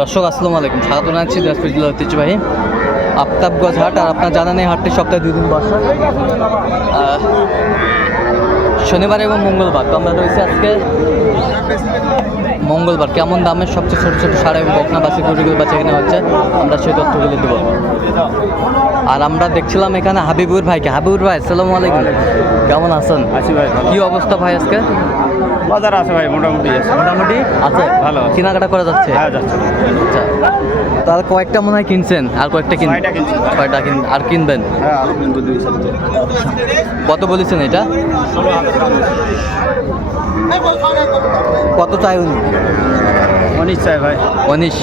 দর্শক আসসালামু আলাইকুম। স্বাগত জানাচ্ছি দিনাজপুর জেলা ঐতিহ্যবাহী আফতাবগঞ্জ হাট আর আপনার জানা নেই হাটটি সপ্তাহে দুই দিন বসা। শনিবার এবং মঙ্গলবার। তো আমরা রয়েছি আজকে মঙ্গলবার। কেমন দামের সবচেয়ে ছোটো ছোটো সার এবং বকনা বাসি গরুগুলো বাচ্চা কেনা হচ্ছে আমরা সেই তথ্যগুলো দেবো। আর আমরা দেখছিলাম এখানে হাবিবুর ভাইকে। হাবিবুর ভাই আসসালামু আলাইকুম। কেমন আছেন? কি অবস্থা ভাই আজকে? বাজার আছে ভাই মোটামুটি আছে। মোটামুটি? আছে। ভালো কেনাকাটা করা যাচ্ছে? হ্যাঁ যাচ্ছে। আচ্ছা। তাহলে কয়েকটা মনে হয় কিনছেন আর কয়েকটা কিন ছয়টা কিনছি। ছয়টা কিন আর কিনবেন? হ্যাঁ কত বলেছেন এটা? কত চাই উনি? অনিশ চাই ভাই। উনিশ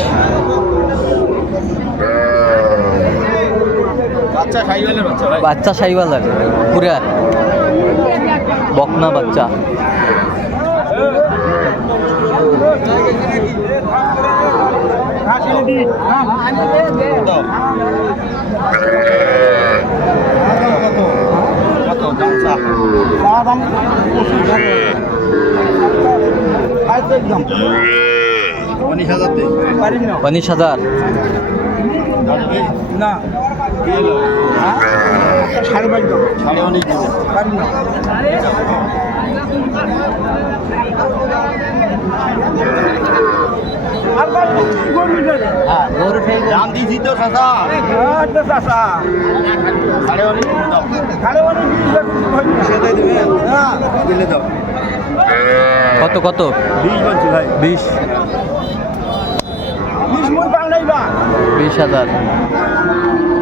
বাচ্চা সাইওয়ালার পুরা। বকনা বাচ্চা। উনিশ হাজার। উনিশ হাজার। না। সাড়ে বাইশ সাড়ে উনিশ দিবে দাম দিয়েছি তো চাচা সাড়ে উনিশ দাও সেটাই দাও কত কত? বিশ। বলছি ভাই বিশ বিশ হাজার।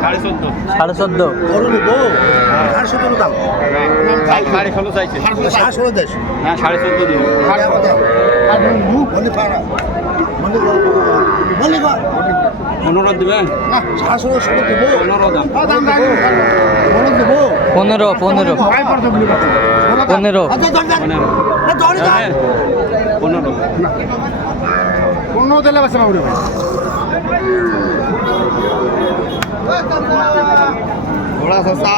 সাড়ে চোদ্দ। সাড়ে চোদ্দ সাড়ে ষোলো চাইছে হ্যাঁ সাড়ে চোদ্দ দিন পনেরো দিবেন পনেরো পনেরো পনেরো। পনেরো। পনেরো। পনেরো দিলে বাসা বাবুরে ভাই ঘোড়া সস্তা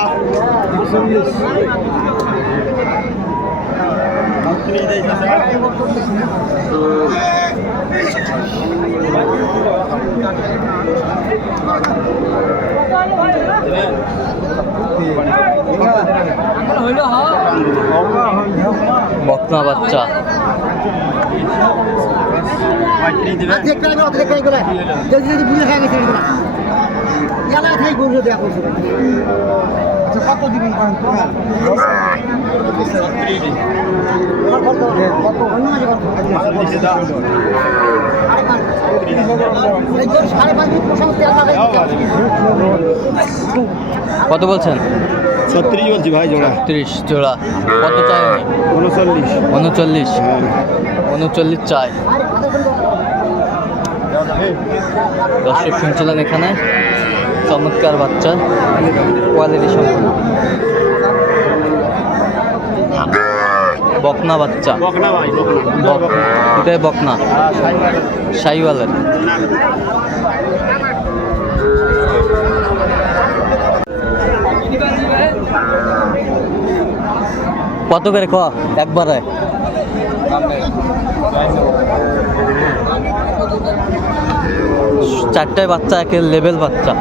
বকনা বাচ্চা। কত? দিবেন কত বলছেন? ছত্রিশ বলছি ভাই জোড়া। ত্রিশ জোড়া। কত চাই উনচল্লিশ। উনচল্লিশ। উনচল্লিশ চাই। দর্শক শুনছিলেন এখানে। চমৎকার বাচ্চা। কোয়ালিটি সম্পূর্ণ বকনা বাচ্চা। এটাই বকনা। সাইওয়ালের। কত করে ক একবারে। চারটায় বাচ্চা একের লেভেল বাচ্চা।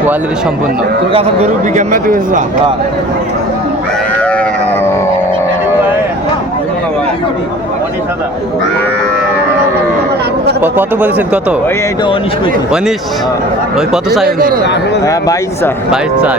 কোয়ালিটি সম্পূর্ণ তোর কাছে গরু বিজ্ঞান তুই হ্যাঁ। কত বলেছেন কত? উনিশ ওই কত চাই হ্যাঁ বাইশ চা বাইশ চাই।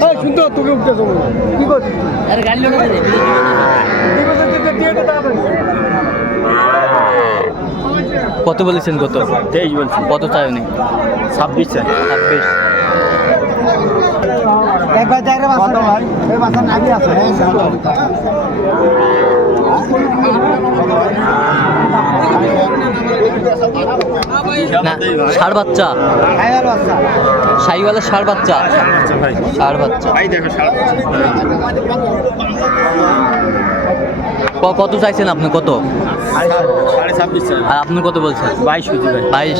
এই শুনতো তোকে উঠতে যাব কি করছিস আরে গাড়ি লোক কত বলেছেন কত? তেইশ বলছি। কত চাই উনি? ছাব্বিশ চাই। ছাব্বিশ। একবার যাই রে বাসা। ভাই? এই বাসা নাগি আছে। না ষাড় বাচ্চা। খাইয়ার বাসা সাইওয়ালা ষাড় বাচ্চা। ষাড় বাচ্চা কত চাইছেন আপনি? কত? আর আপনি কত বলছেন? বাইশ ভাই বাইশ।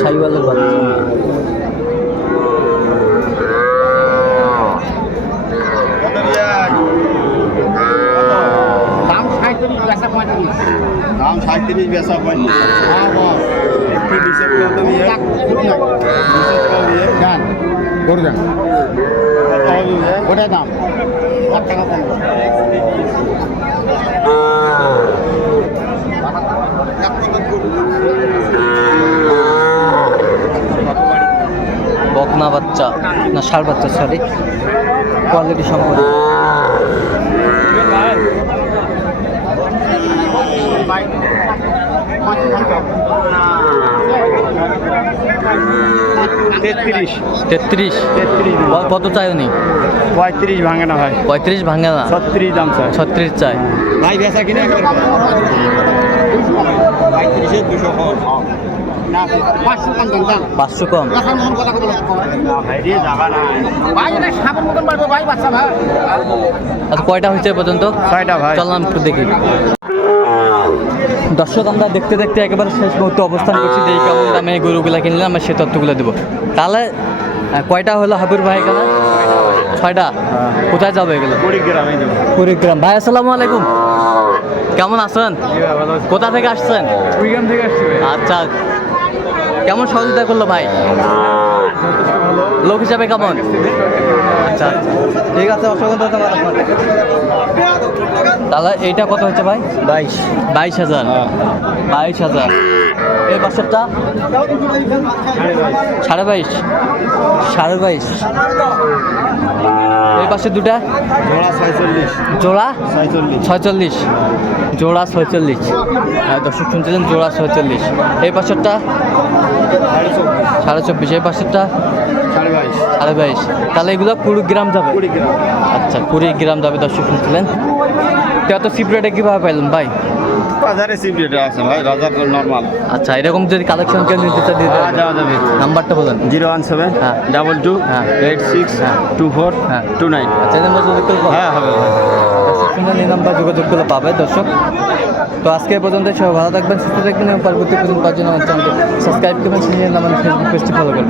সাইওয়ালের বাচ্চা। দাম দাম সাঁত্রিশ বেচা পঁয়ত্রিশ। একটু নিচে কত নিয়ে নিচে কত গান করে দেন কত হবে নিয়ে? ওটাই দাম টাকা পনেরো বকনা বাচ্চা না ষাড় বাচ্চা সরি কোয়ালিটি সম্পূর্ণ তেত্রিশ। তেত্রিশ? তেত্রিশ। কত চাই উনি? পঁয়ত্রিশ ভাঙে না ভাই। পঁয়ত্রিশ ভাঙে না। ছত্রিশ দাম চাই ছত্রিশ চাই ভাই বেচা কিনে পঁয়ত্রিশের দুশো। পাঁচশো কম আচ্ছা কয়টা হয়েছে পর্যন্ত? ছয়টা ভাই। চললাম একটু দেখি। দর্শক আমরা দেখতে দেখতে একেবারে শেষ মুহূর্তে অবস্থান করছি। যে এই কেমন দামে গরুগুলা কিনলে আমরা সে তথ্যগুলো দেবো। তাহলে কয়টা হলো হাবির ভাই এখানে? ছয়টা? কোথায় যাবে এগুলো? কুড়িগ্রামে ভাই আসসালামু আলাইকুম। কেমন আছেন? কোথা থেকে আসছেন? কুড়িগ্রাম থেকে আসছি আচ্ছা। কেমন সহযোগিতা করল ভাই? লোক হিসাবে কেমন? আচ্ছা আচ্ছা। ঠিক আছে অসংখ্য ধন্যবাদ আপনাকে। তাহলে এইটা কত হচ্ছে ভাই? বাইশ। বাইশ হাজার। বাইশ হাজার। এই পাশেরটা? সাড়ে বাইশ। সাড়ে বাইশ। এই পাশে দুটা? জোড়া ছয়চল্লিশ। জোড়া? ছয়চল্লিশ। ছয়চল্লিশ। জোড়া ছয়চল্লিশ। হ্যাঁ দর্শক শুনছিলেন জোড়া ছয়চল্লিশ। এই পাশেরটা? সাড়ে চব্বিশ। এই পাশেরটা? সাড়ে বাইশ। তাহলে এগুলো কুড়ি গ্রাম যাবে? আচ্ছা কুড়ি গ্রাম যাবে দর্শক শুনছিলেন। তো সিপ্রেটে কীভাবে পাইলেন ভাই? বাজারে আছে ভাই বাজার নর্মাল আচ্ছা এরকম যদি কালেকশন কেউ নিতে চায় দিতে হ্যাঁ, নাম্বারটা বলেন। জিরো ওয়ান সেভেন হ্যাঁ। ডাবল টু হ্যাঁ। এইট সিক্স হ্যাঁ। টু ফোর হ্যাঁ। টু নাইন আচ্ছা যোগাযোগ করব হ্যাঁ হবে এই নাম্বার যোগাযোগ করলে পাবে দর্শক। তো আজকে পর্যন্ত সবাই ভালো থাকবেন সুস্থ থাকবেন এবং পরবর্তী পর্যন্ত জন্য আমার সাবস্ক্রাইব করবেন সেই আমার ফেসবুক পেজটি ফলো করবেন।